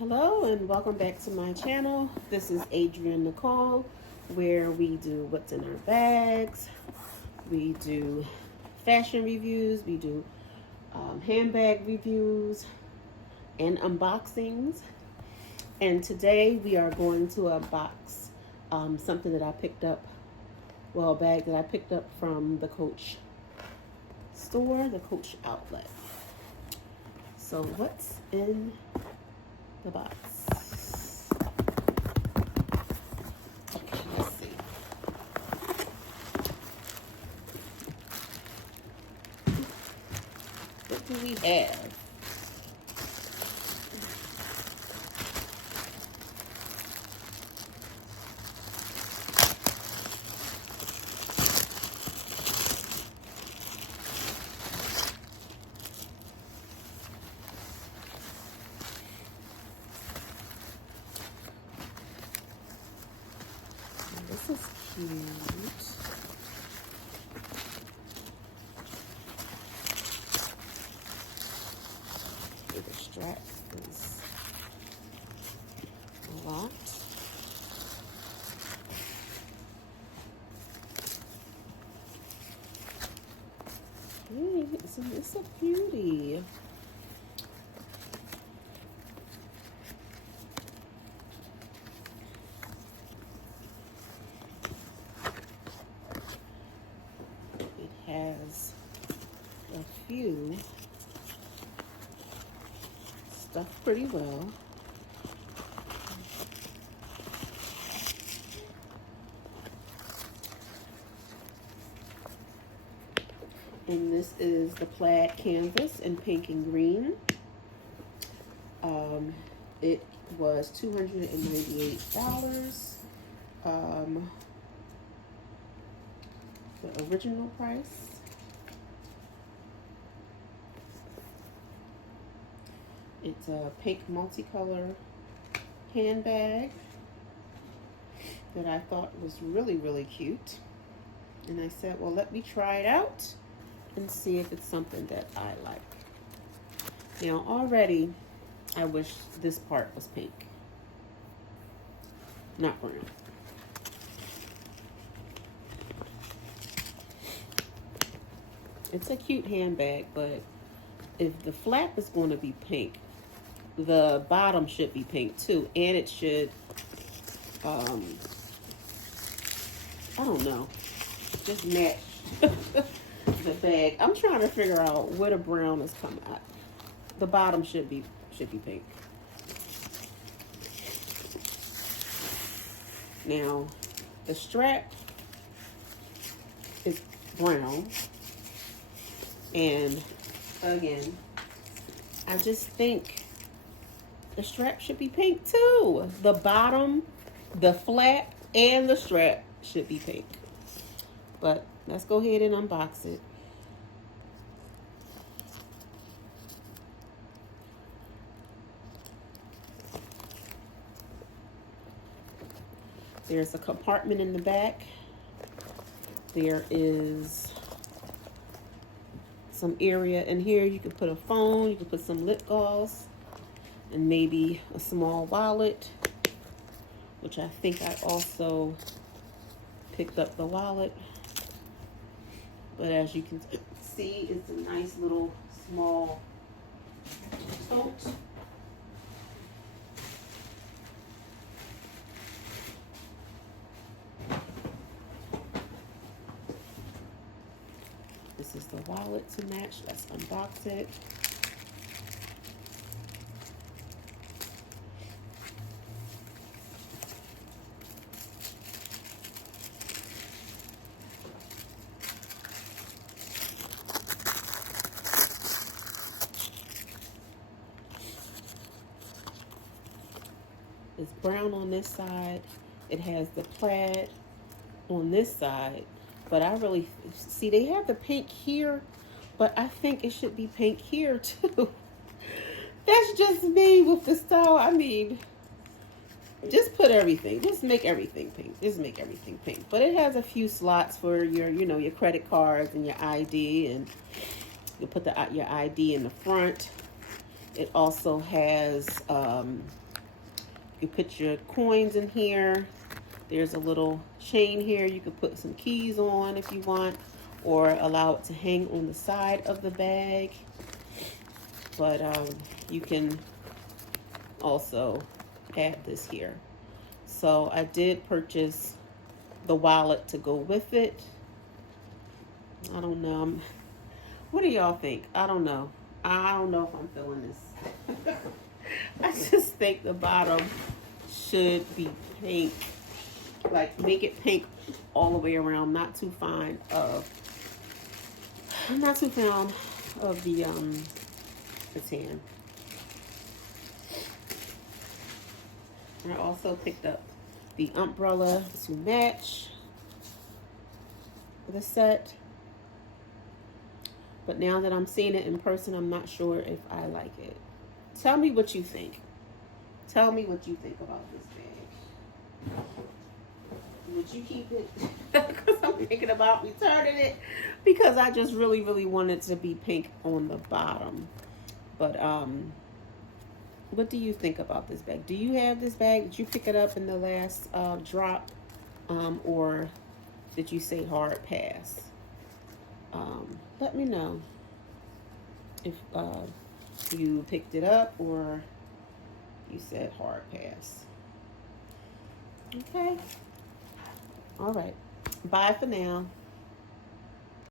Hello and welcome back to my channel. This is Adrienne Nicole, where we do what's in our bags, we do fashion reviews, we do handbag reviews and unboxings. And today we are going to unbox something that I picked up, well, a bag that I picked up from the Coach store, the Coach outlet. So what's in the box? Okay, let's see. What do we have? This is cute. Okay, the strap is locked. Hey, it's a beauty. Has a few stuffed pretty well. And this is the plaid canvas in pink and green. It was $298. The original price. It's a pink multicolor handbag that I thought was really, really cute. And I said, well, let me try it out and see if it's something that I like. Now, already, I wish this part was pink, not brown. It's a cute handbag, but if the flap is going to be pink, the bottom should be pink too, and it should, I don't know, just match the bag. I'm trying to figure out where the brown is coming out. The bottom should be pink. Now, the strap is brown. And again, I just think the strap should be pink too. The bottom, the flap, and the strap should be pink. But let's go ahead and unbox it. There's a compartment in the back. There is some area in here. You can put a phone, you can put some lip gloss, and maybe a small wallet, which I think I also picked up the wallet. But as you can see, it's a nice little small tote. This is the wallet to match. Let's unbox it. It's brown on this side. It has the plaid on this side. But I really, see, they have the pink here, but I think it should be pink here too. That's just me with the style. I mean, just put everything, just make everything pink. Just make everything pink. But it has a few slots for your, your credit cards and your ID, and you put your ID in the front. It also has You put your coins in here. There's a little chain here. You could put some keys on if you want, or allow it to hang on the side of the bag. But you can also add this here. So I did purchase the wallet to go with it. I don't know. What do y'all think? I don't know. I don't know if I'm feeling this. I just think the bottom should be pink. Like, make it pink all the way around. Not too fond of the tan. I also picked up the umbrella to match the set. But now that I'm seeing it in person, I'm not sure if I like it. Tell me what you think. Tell me what you think about this bag. Would you keep it? Because I'm thinking about returning it, because I just really, really want it to be pink on the bottom. But what do you think about this bag? Do you have this bag? Did you pick it up in the last drop, or did you say hard pass? Let me know if you picked it up or you said hard pass. Okay. All right. Bye for now.